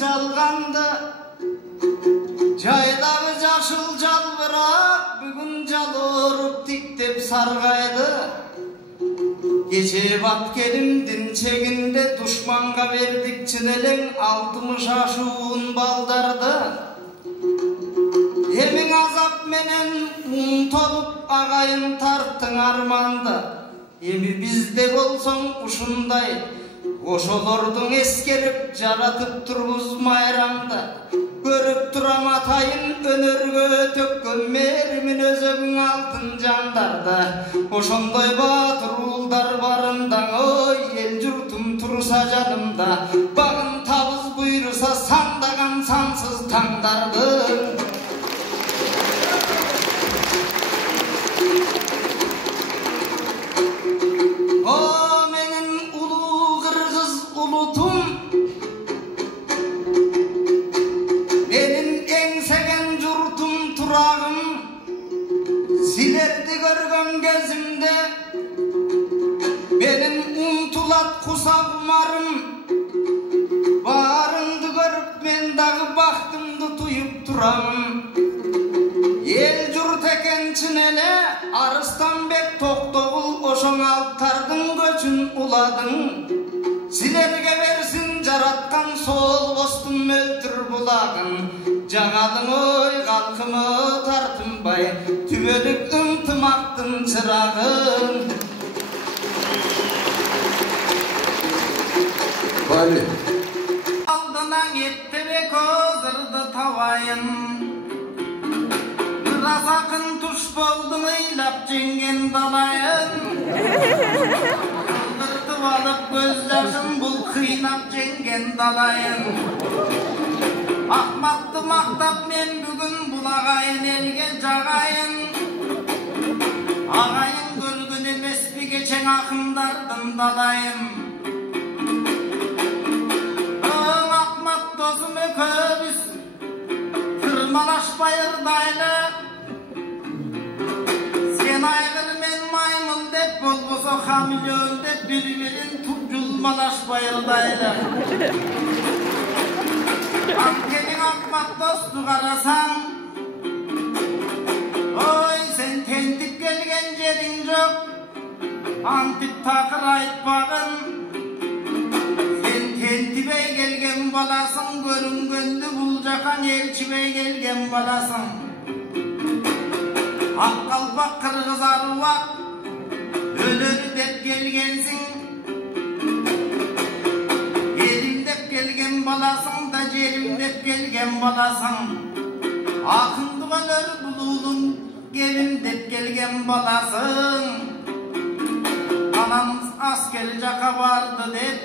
жалганdı. Жайдағы жашыл жалбырап, бүгін жалырып тиктеп сарғайды. Кеше баткенімдің чегінде душманға бердік чинелең 60 ашуын балдарды. Емің азап менен мұң толып ағайын тарттың арманды. Еми бізде болсаң ұшындай, ошолордың ескеріп жаратып тұрғыз майрамды. Көріп тұрам атайын өнерге төккен мерімін өзігің алтын жандарды. Ошондой батыр ұлдар барында, ой ел жұртым тұрса жанымда. Бағын табыз бұйырса сандаған сансыз таңдарды. О, менің ұлы қырғыз ұлытым, менің еңсеген жұртым тұрағым, силерді көрген кезімде менің ұмтылат құсағымарым. Барыңды көріп мен дағы бақтымды тұйып тұрамын. Ел жұрт екеншін әле Арыстанбек Тоқтоғұл ошоң алттардың көчін уладың. Силерге берсін жаратқан сол бостым мөлтір бұлағын. Жаңадың ой қалқымы тартынбай, түбелік ынтымақтың чырағын. Алдынан еттебе көзірді тавайын. Ақын тұш болдың ыйлап жеңген далайын. Қылдыртып алып көз жашын бұл қинап жеңген далайын. Ахматты мақтап мен бүгін бұл ағайын елге жағайын. Ағайын көрген емес пе кечең ақындардың далайын. Ахмат досым көбіс тырмалаш байырдайлы. Айғыр мен маймыл деп болбосо хамилен деп бір-бірін тұп жұлмалаш байырдайлы. Ақкенің ақмақ досты қарасаң, ой сен тентіп келген жерің жоқ, антып тақыр айтпағын. Сен тентібей келген баласың, көрінгенді бұл жақан елчібей келген баласың. Аққалпақ қырғыз аруақ өлір деп келгенсің. Елім деп келген баласың да жерім деп келген баласың. Ақынды өлір бұлудың келім деп келген баласың. Анамыз аскер жаққа барды деп,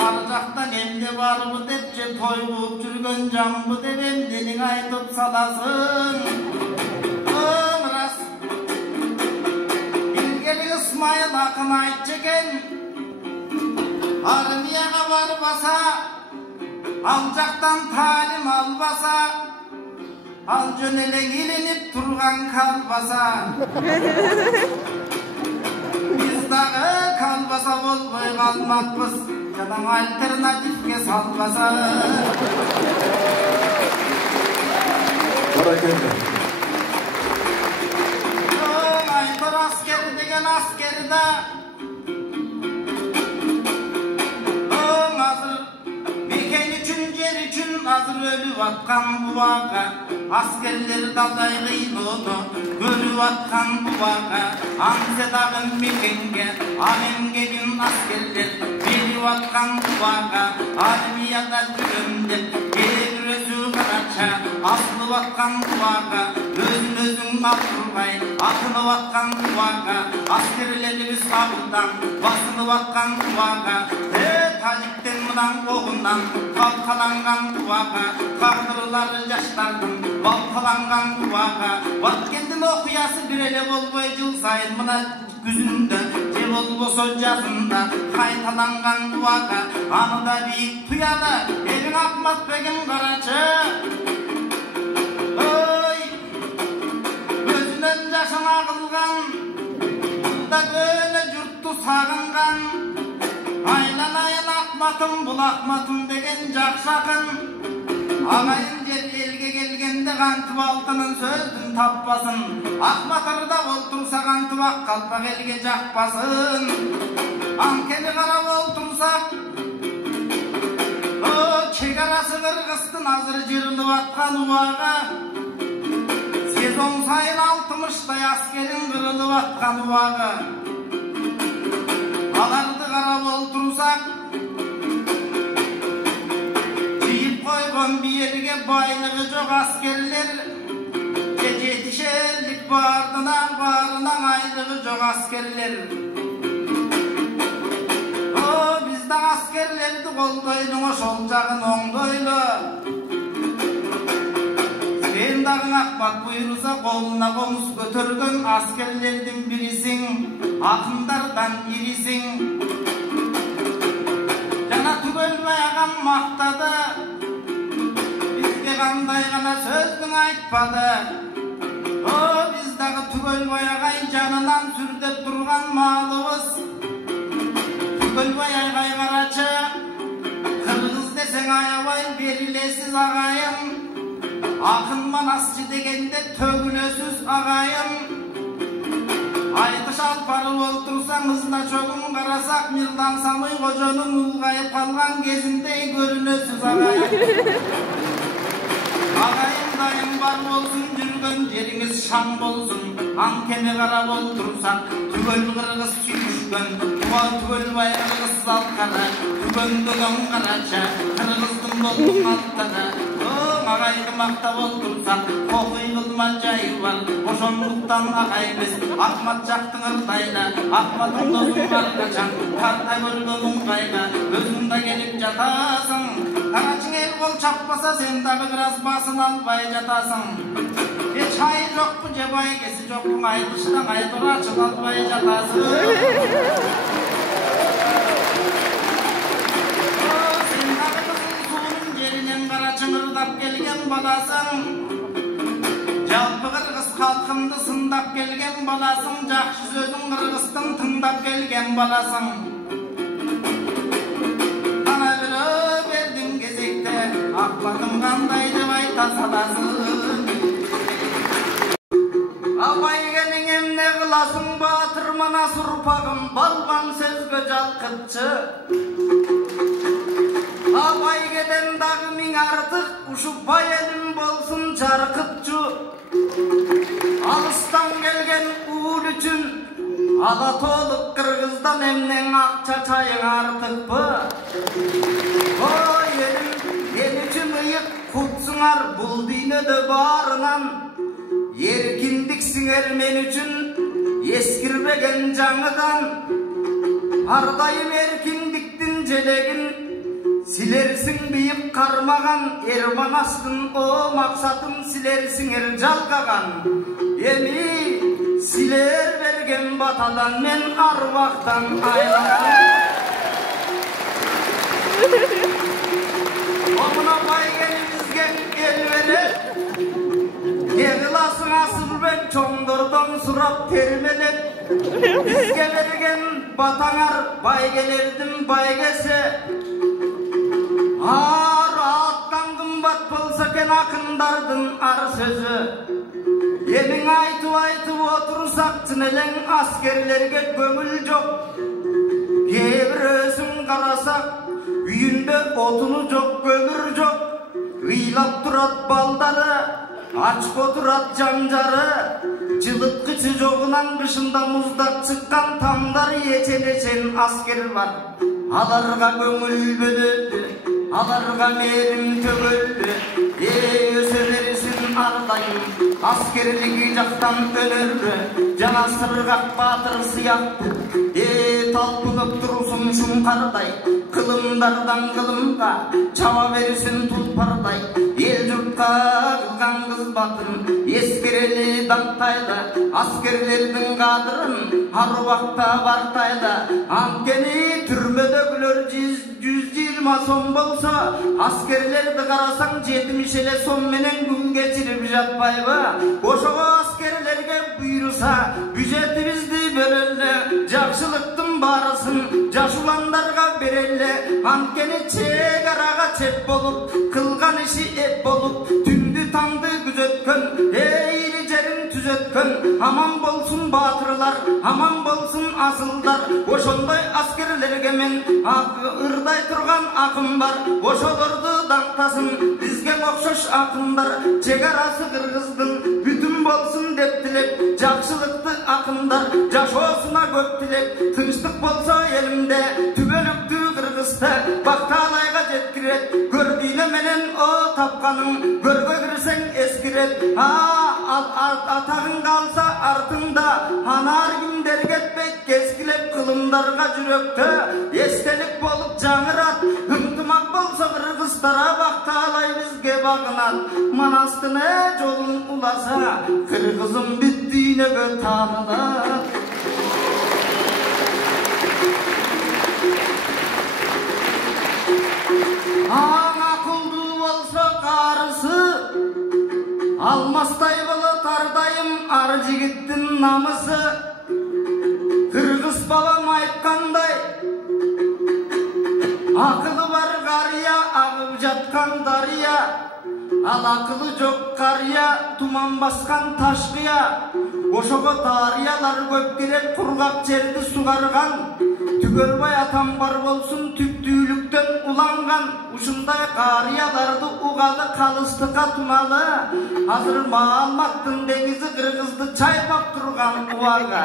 ар жақтан емде барбы деп, же той қуып жүрген жамбы деп емденің айтып саласың. Исмайыл ақын айтшы екен, армияға барбаса, ал жақтан талим албаса, ал жөнелең иленіп тұрған қалбаса. Біз дағы қалбаса болбой қалмақпыз, жадан альтернативке салбаса. Asker деген аскерді азыр мекен үшін жер үшін азыр өліп атқан бұлаға. Аскерлер далдай қиылды көріп атқан бұлаға. Аңседағын мекенге амен келін аскерлер беріп атқан бұлаға. Армияда жүрімдеп кейбір өзі қарача асылып атқан бұлаға. Өзін мақтырбай атынып атқан бұлаға. Аскерлеріміз қабылдан басынып атқан бұлаға. Тәжіктен мұнан оғынан қалқаланған бұлаға. Қағдырлары жаштардың балқаланған бұлаға. Баткендің оқиясы біреле болбой жыл сайын мұна күзінде же болбосо жазында қайталанған бұлаға. Аныда биік тұяды елің Ахмат бегім қарачы. Жасың ағылған, бұлда көне жұртты сағынған, айлан-айлан Akmatım bul akmatım degen jakşakın. Ağayın elge gelgende kantıp altının sözdün tappasın. Akmatırda oltursa kantıp ak kalpak elge jakpasın. Ankeni karab oltursak o çegarası Kırgızstın hazır jırılıp atkan uvaga. Sezon sayın 60'day askerin kırılıp atkan uvaga. Alardı karab oltursak koygon bir yerge baylığı çok askerler. Yetişerlik barından aylığı çok askerler. O bizden askerlerdi koldoydun o şolcağın oңdoylu. Sen dağın Akmat buyursa koluna komus götürgün askerlerden birisin. Akındardan irisin. Jana tügölmeyen maktadı. Kanday gana sözdün aytpadı. O bizdağı tügöl bayagay canından sürdep durgan malыбыз. Tügöl bayagay garaçı Kırgız deseng ayabay berilesiz ağayım. Akın manasçı degende tөгülösüz ağayım. Aytış alparı oltursanız da çoğun karasak Mirdan Samıy kocanın ulgayıp kalgan gezindey görünösüz ağayım. Ağayım dayım var olsun jürgön jeriniz şan bolsun. Ankeni karab oltursak tügöl Kırgız süyüşkön. Tuğa tügöl bay Kırgız salkara. Tügön dögön karaça Kırgızdın boldun altada. Ağaydı maktap oltursak kokuy kılman jayı var. Oşonluktan ağay biz Akmat jaktın ırtayla. Akmatın dozun var kaçan Karta görgönün kayga. Özünde gelip jatasın. Karaçın el kol çapmasa sen tabi biraz basın alpay jatasın. Çay yok bu cebay kesi yok bu aydıştan aydıra çılalpay jatasın. Sen tabi kızın suunun jerinen karaçın ırdap gelgen balasın. Jalpı Kırgız halkımdı sındap gelgen balasın. Jakşı sözün Kırgız'tın tıngdap gelgen balasın. Akmadım kandaydı vay tasalasın. Abay gelin emne kılasın batırmana surpağım. Balban sözgö jalkıtçı. Abay geden dağımın artık uşup bayelim bolsun çarkıtçı. Alıstan gelgen uğul üçün Alatoluk Kırgız'dan emnen akça çayın artık bu. O yerim Yeniçim ıyık kutsunar bul dinede barınan. Erkindik singer men üçün eskirmegen жаңыдан. Ардайым erkindiktin jelegin silersin biyip karmagan. Ermanastın o maksatım silersinger jalgagan. Emi siler bergen batadan men arvaktan aylagan. Omuna baygenimizge el verir. Yığılasın asılbek çoğundurdan surap termelep. Bizge vergen batanar baygelerdim baygese. Rahattan kımbat bolsa ken akındardın ar sözü. Emin aytıp otursak tınelen askerlerge gömül jok. Kebir özün karasak üyünde otunu jok kömür jok. Ыйлап турат балдары, ачып отурат жанжары. Жылыткычы жогунан кышында муздап чыккан тамдар ечелечен аскер бар. Аларга көңүл бөлөдү, аларга мээрим төгөлдү. Өсө берсин ардайым, аскерлиги жактан өнөрдү. Жана сыргак баатыр сыяктуу, талпынып турсун шуңкардай. Kılımlardan kılımga çava verirsin tulparday. El yurtka kılgan kız batın eskireli dantayda. Askerlerдің kadırın har vakta bartayda. Ankeni türmödögülör 120 son bolsa. Askerlerdi karasan 70 son menen gün geçirip jatpayba. Oşoğa askerlerge buyursa büjetibizdi berelle, жақшылықтың барысын жаш ұландарға берelle. Анткени чегaraga чеп болуп, кылган иши эп болуп, түндү таңды күзөткөн, эйри жерин түзөткөн. Аман болсун батырлар, аман болсун асылдар. Ошондой аскерлерге мен ырдай турган акын бар. Ошолорду даңтасын бизге окшош акындар. Чегарасы кыргыздын бүтүн болсун деп тилеп, жакшылыкты акындар. Жашоосуна көп тилеп, тынчтык болсо элимде, түбөлүктүү кыргызды бакталайга жеткирет. Көрдүйнө менен о тапканың, көргө кирсең эскирет. Атагың калса артыңда, анар күндөр кетпек, кескилеп кылымдарга жүрөктө. Эстелик болуп жаңырат, ынтымак болсо кыргыздара бакталай бизге багынат. Манастын жолун уласа, кыргызым бүт дүйнөгө таанылат. Аң акылдуу болсо карысы, алмастай болот ардайым ар жигиттин намысы. Кыргыз балам айткандай, акылы бар карыя агып жаткан дарыя. Ал акылы жок карыя туман баскан ташкыя. Ошого дарыялар көп керек, кургак жерди сугарган. Түгөлбай атам бар болсун, түптүүлүктөн уланган. Ушундай карыяларды угалы калыстыкка туналы. Азыр маалматтын деңизи кыргызды чайпап турган убага.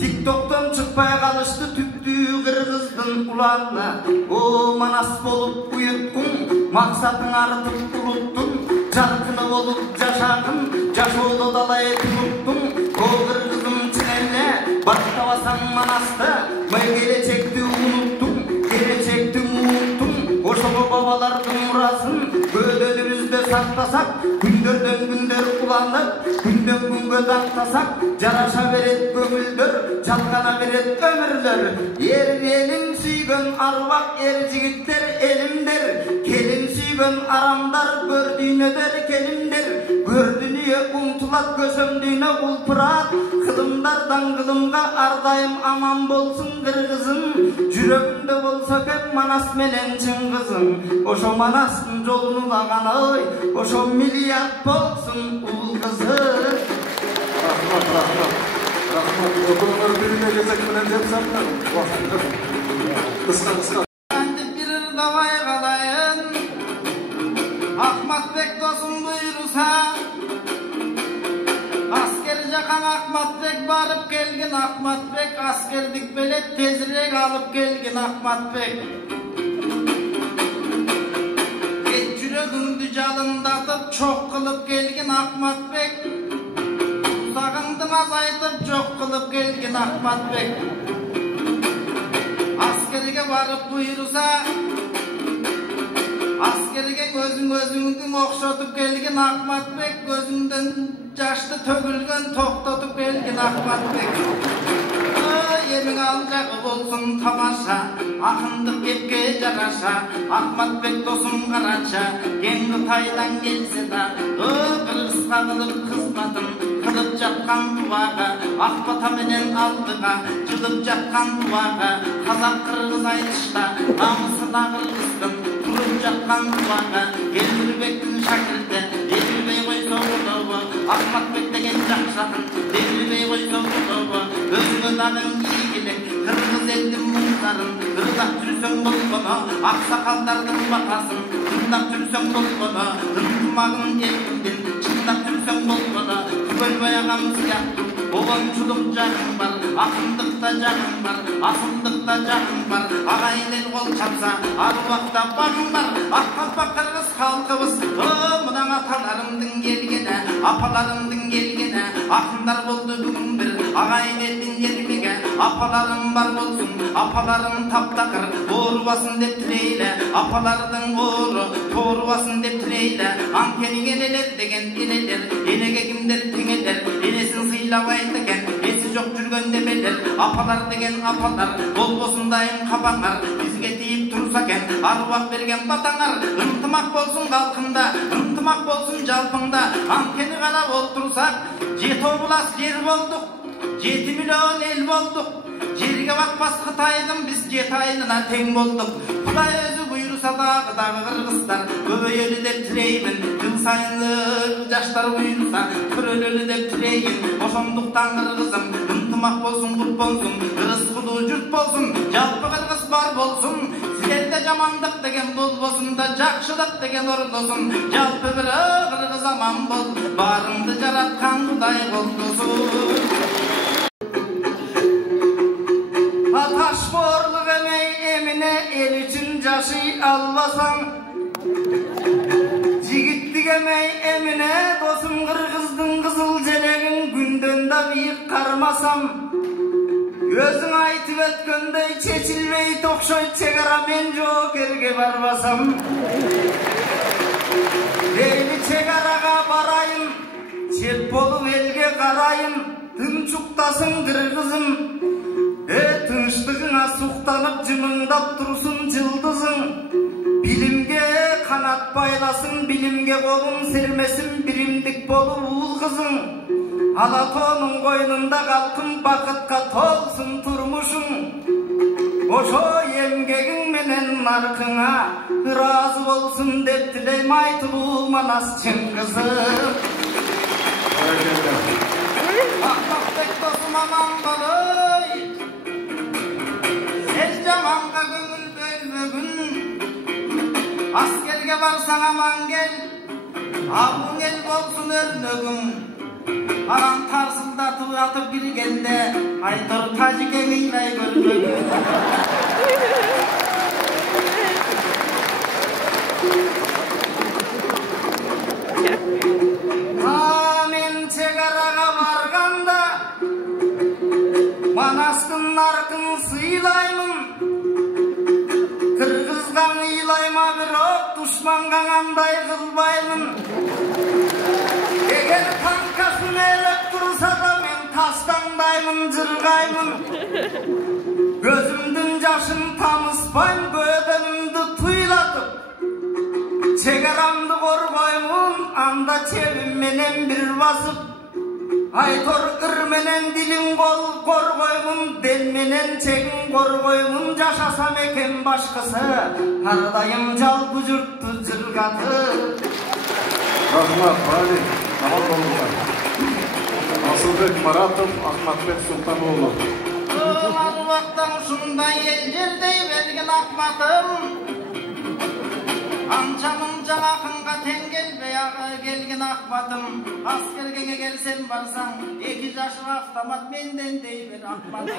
Тиктоктон чыкпай калышты түптүү кыргыздын уланы. О манас болуп уюткуң, максатың артып улуттуң. Жаркыны болуп жашагын, жашоодо далай туруптуң. О кыргызым чынеле, бактабасаң манасты, келечекти унуттуң, келечекти унуттуң. Ошого бабалардын мурасын бөдөнүбүздө сактасак, күндөрдөн күндөр уланып, күндөн күнгө дактасак, жараша берет көңүлдөр, жалгана берет өмүрлөр. Элин сүйгөн арбак эр жигиттер элимдер, келин сүйгөн арамдар көрдүйнөдөр келимдер. Көрдүнүө умтулат, көсөмдүйнө улпурат, кылымдардан кылымга ардайым аман болсун кыргызым. Жүрөгүндө болсо көп манас менен чыңгызым. Ошо манастын жолун улаган ой, ошо миллиард болсун ул кызы. Рахмат. Окуңар бирине кезек менен деп сатар. Кыска. Бир давай калайын, Ахматбек досум буйруса. Аскер жакан Ахматбек барып келген Ахматбек, аскердик белет тезирээк алып келген Ахматбек. Кет жүрөгүңдү жалындатып чок кылып келген Ахматбек. Сагыңды азайтып жок кылып келген Ахматбек. Аскерге барып буйруса, аскерге көзүңдүн окшотуп келген Ахматбек. Көзүңдөн жашты төгүлгөн токтотуп келген Ахматбек. Эмиң алжагы болсун тамаша, акындык кепке жараша. Ахматбек досум карача, кең Кытайдан келсе да, кыргызга кылып кызматын кылып жаткан тубага. Ак бата менен алдыга жылып жаткан тубага. Казак кыргыз айтышта намысына кыргыздын туруп жаткан тубага. Элбирбектин шакирти элбирбей койсо болобу, Ахматбек деген жакшатын элбирбей койсо болобу. Өзүңө дагы ийгилик кыргыз элдин муңдарын ырдап жүрсөң болгону, аксакалдардын батасын тыңдап жүрсөң болгону, ынтымагын элиңдин чындап жүрсөң болгону. Түгөлбай агам сыяктуу обончулук жагың бар, акындыкта жагың бар, асылдыкта жагың бар. Агайын эл кол чапса ар убакта багың бар. Ак калпак кыргыз калкыбыз, мына аталарымдын келгени, апаларымдын келгени. Акындар болду бүгүн бир агайын элдин жериге. Апаларым бар болсун, апаларым таптакыр оорубасын деп тилейле. Апалардын оору тоорубасын деп тилейле. Анткени энелер деген энелер, энеге кимдер тең элер, энесин сыйлабайт экен, эси жок жүргөн демелер. Апалар деген апалар болбосун дайым кабаңар, бизге тийип турса экен арбак берген батаңар. Ынтымак болсун калкында, ынтымак болсун жалпыңда. Анткени карап олтурсак жети област жер болдук, 7 milyon el bolduk. Жерге батпас Қытайдың біз 7 айына тең болдық. Құдай өзі бұйырса дағы қырғыздар көбейелі деп тілеймін. Жыл сайын жаштар бұйырса көрелі деп тілейін. Ошондуктан қырғызым ынтымақ болсын, құт болсын, қырғыз құду жұрт болсын, жалпы қырғыз бар болсын. Сіздерде жамандық деген болбосын да жақшылық деген орындосын. Жалпы бір қырғыз аман бол, барыңды жаратқан Құдай болдосын. Ataş borluq emey emine el üçün jaşy albasan. Jigitlik emey emine dosum Kırgızdın kızıl jelegin günden da biyik karmasam. Özüň aytyp ötkönдөй çeçilbey tokşoy çegara men jokerge barbasam. Eyli çegaraga barayın, çet bolup elge karayın, tınçuktasın Kırgızım. Тыныштығыңа суқтанып жымыңдап тұрсын жылдызың. Билимге қанат байласын, билимге қолын сермесін, биримдік болу уыл қызың. Алатоның қойнында қалқын бақытқа толсын тұрмышың. Ошо емгегің менен нарқыңа разы болсын деп тілейм айтылу манас Чыңгызым. Ақтақбек досым аман болой. Jamanға көңіл бөлмөгүн. Askerге барсаң аман кел, абың ел болсын өрнөгүң. Аран тарсылдатып атып киргенде айтор тажике мыйлай көрмөгүн. Мен чегарага барганда Манастын наркын сыйлаймын. Кыргызган ыйлайма бирок душманга кандай кылбаймын. Эгер танкасын элеп турса да мен тастаңдаймын, жыргаймын. Көзүмдүн жашын тамыспайм, бөдөнүмдү туйлатып. Чегарамды коргоймун, анда чебим менен бир басып. Айтор ыр менен дилин кол коргоймун, дел менен чегин коргоймун. Жашасам экен башкысы, ардайым жалпы журтту жыргатып. Рахмат, Бали, аман болуңар. Асылбек Маратов, Ахматбек Султануулу. Убактан ушундай эл жердей берген Ахматым. Анча-мунча акынга тең келбей келген Ахматым. Аскерге келсем барсаң, 2 жашык автомат менден дей бер Ахматым.